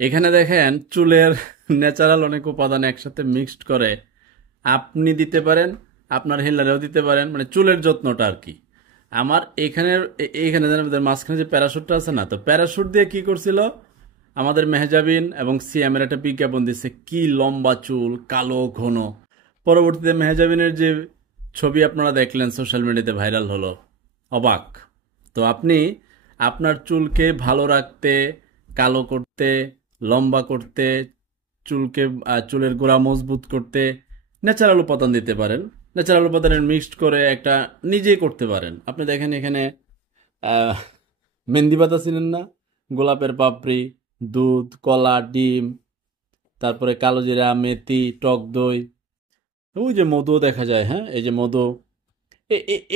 এখানে দেখেন চুলের ন্যাচারাল অনেক উপাদান একসাথে মিক্সড করে আপনি দিতে পারেন, আপনার হেলারেও দিতে পারেন, মানে চুলের যত্নটা আর কি। আমার এইখানে যেন আমাদের মাঝখানে যে প্যারাশুটটা আছে না, তো প্যারাশুট দিয়ে কি করছিল আমাদের মেহজাবিন এবং সিয়ামের একটা বিজ্ঞাপন দিচ্ছে, কি লম্বা চুল, কালো ঘন। পরবর্তীতে মেহজাবিনের যে ছবি আপনারা দেখলেন সোশ্যাল মিডিয়াতে ভাইরাল হলো, অবাক। তো আপনি আপনার চুলকে ভালো রাখতে, কালো করতে, লম্বা করতে, চুলের গোড়া মজবুত করতে ন্যাচারাল উপাদান দিতে পারেন। ন্যাচারাল উপাদানের মিক্সড করে একটা নিজেই করতে পারেন। আপনি দেখেন এখানে আহ, মেহেন্দি পাতা চিনেন না? গোলাপের পাপড়ি, দুধ, কলা, ডিম, তারপরে কালো জিরা, মেথি, টক দই, ওই যে মধু দেখা যায়, হ্যাঁ, এই যে মধু,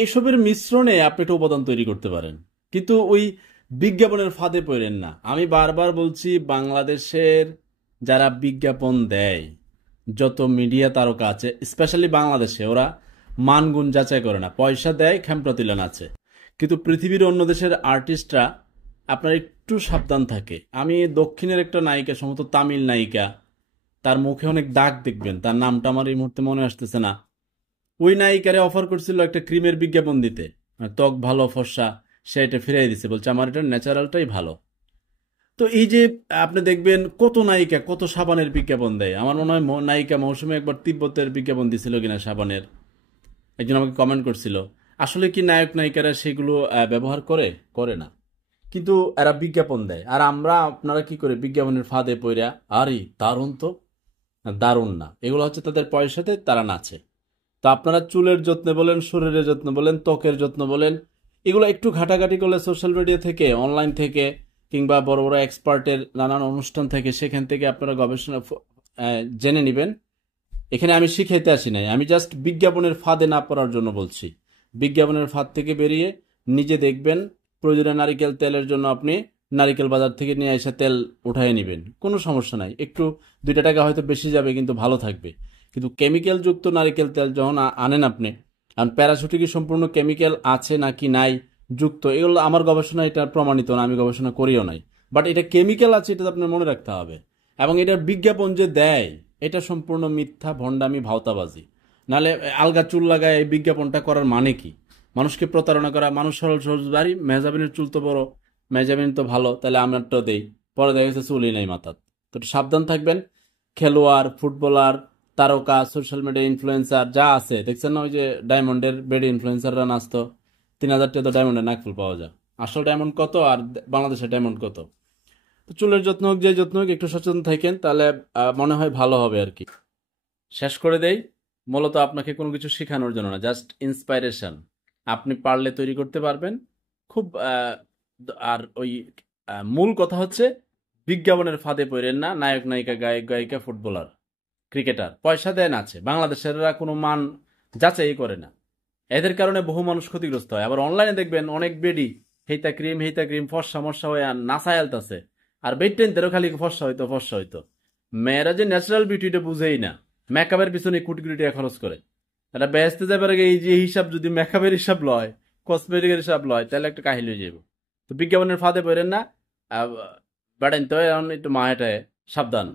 এসবের মিশ্রণে আপনি একটা উপাদান তৈরি করতে পারেন। কিন্তু ওই বিজ্ঞাপনের ফাঁদে পড়েন না। আমি বারবার বলছি, বাংলাদেশের যারা বিজ্ঞাপন দেয়, যত মিডিয়া তারকা আছে স্পেশালি বাংলাদেশে, ওরা মানগুণ যাচাই করে না, পয়সা দেয়, খেমটা তুলে নাচে। কিন্তু পৃথিবীর অন্য দেশের আর্টিস্টরা আপনার একটু সাবধান থাকে। আমি দক্ষিণের একটা নায়িকা, সম্ভবত তামিল নায়িকা, তার মুখে অনেক দাগ দেখবেন, তার নামটা আমার এই মুহূর্তে মনে আসতেছে না। ওই নায়িকারে অফার করছিল একটা ক্রিমের বিজ্ঞাপন দিতে, মানে ত্বক ভালো ফর্সা, সে এটা ফিরাই দিছে, বলছে আমার এটা ন্যাচারালটাই ভালো। তো এই যে আপনি দেখবেন কত নায়িকা কত সাবানের বিজ্ঞাপন দেয়। আমার মনে হয় নায়িকা মৌসুমে একবার তিব্বতের বিজ্ঞাপন দিছিল কিনা সাবানের, একজন আমাকে কমেন্ট করছিল। আসলে কি নায়ক নায়িকারা সেগুলো ব্যবহার করে? করে না। কিন্তু এরা বিজ্ঞাপন দেয়, আর আমরা আপনারা কি করে বিজ্ঞাপনের ফাঁদে পড়া, আরে দারুণ তো। দারুণ না, এগুলো হচ্ছে তাদের পয়সাতে তারা নাচে। তো আপনারা চুলের যত্ন বলেন, শরীরের যত্ন বলেন, ত্বকের যত্ন বলেন, এগুলো একটু ঘাটাঘাটি করলে সোশ্যাল মিডিয়া থেকে, অনলাইন থেকে, কিংবা বড় বড় এক্সপার্টের নানান অনুষ্ঠান থেকে, সেখান থেকে আপনারা গবেষণা জেনে নেবেন। এখানে আমি শিখাইতে আসি নাই, আমি জাস্ট বিজ্ঞাপনের ফাঁদে না পড়ার জন্য বলছি। বিজ্ঞাপনের ফাঁদ থেকে বেরিয়ে নিজে দেখবেন। প্রয়োজনে নারিকেল তেলের জন্য আপনি নারিকেল বাজার থেকে নিয়ে এসে তেল উঠাই নেবেন, কোনো সমস্যা নাই। একটু 2টা টাকা হয়তো বেশি যাবে, কিন্তু ভালো থাকবে। কিন্তু কেমিক্যাল যুক্ত নারিকেল তেল যখন আনেন আপনি, কারণ প্যারাশুটে কি সম্পূর্ণ কেমিক্যাল আছে নাকি নাই যুক্ত, এগুলো আমার গবেষণা এটা প্রমাণিত না, আমি গবেষণা করিও নাই। বাট এটা কেমিক্যাল আছে, এটা তো আপনার মনে রাখতে হবে। এবং এটার বিজ্ঞাপন যে দেয়, এটা সম্পূর্ণ মিথ্যা, ভণ্ডামি, ভাওতাবাজি। নালে আলগা চুল লাগায় এই বিজ্ঞাপনটা করার মানে কি? মানুষকে প্রতারণা করা। মানুষ সরল সহজ বাড়ি, মেহজাবিনের চুল তো বড়, মেহজাবিন তো ভালো, তাহলে আমারটাও দেই, পরে দেখা গেছে চুলই নাই মাথার। তো একটু সাবধান থাকবেন। খেলোয়াড়, ফুটবলার, তারকা, সোশ্যাল মিডিয়া ইনফ্লুয়েন্সার যা আছে দেখছেন না, ওই যে ডায়মন্ডের বেডে ইনফ্লুয়েন্সাররা নাচতো, 3,000 টাকা তো ডায়মন্ডের নাকফুল পাওয়া যায়। আসল ডায়মন্ড কত আর বাংলাদেশের ডায়মন্ড কত? তো চুলের যত্ন হোক, যে যত্ন হোক, একটু সচেতন থাকেন, তাহলে মনে হয় ভালো হবে আর কি। শেষ করে দেই, মূলত আপনাকে কোনো কিছু শেখানোর জন্য না, জাস্ট ইন্সপাইরেশন। আপনি পারলে তৈরি করতে পারবেন। খুব আর ওই মূল কথা হচ্ছে, বিজ্ঞাপনের ফাঁদে পড়েন না। নায়ক নায়িকা, গায়ক গায়িকা, ফুটবলার, ক্রিকেটার পয়সা দেন আছে, বাংলাদেশেররা কোনো মান যাচাই করে না। এদের কারণে বহু মানুষ ক্ষতিগ্রস্ত হয়। আবার অনলাইনে দেখবেন অনেক বেডি হেইতা ক্রিম ফর্সা মর্সা হয়ে আর নাচা হেলতাছে, আর বেড টেনতেরও খালি ফর্সা হইতো ফর্সা হইতো। মেয়েরা যে ন্যাচারাল বিউটিটা বুঝেই না, মেকআপের পিছনে কোটি কোটি টাকা খরচ করে। এটা বেহেস্তে যাবার আগে এই যে হিসাব, যদি মেকআপের হিসাব লয়, কসমেটিকের হিসাব লয়, তাহলে একটা কাহিল হয়ে যাবে। তো বিজ্ঞাপনের ফাঁদে পড়েন না। বেড়াইতে হয়, এখন একটু মায়েটায় সাবধান।